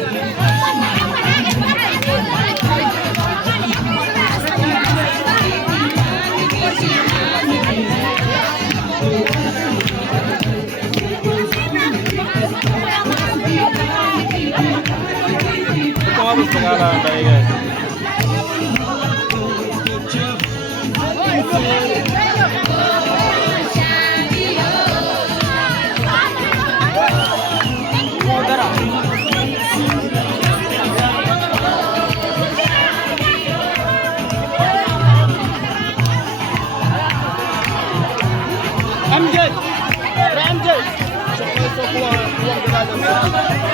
Ito nga gusto nga lang tayo guys. MJ! MJ! So, kuha, kuha,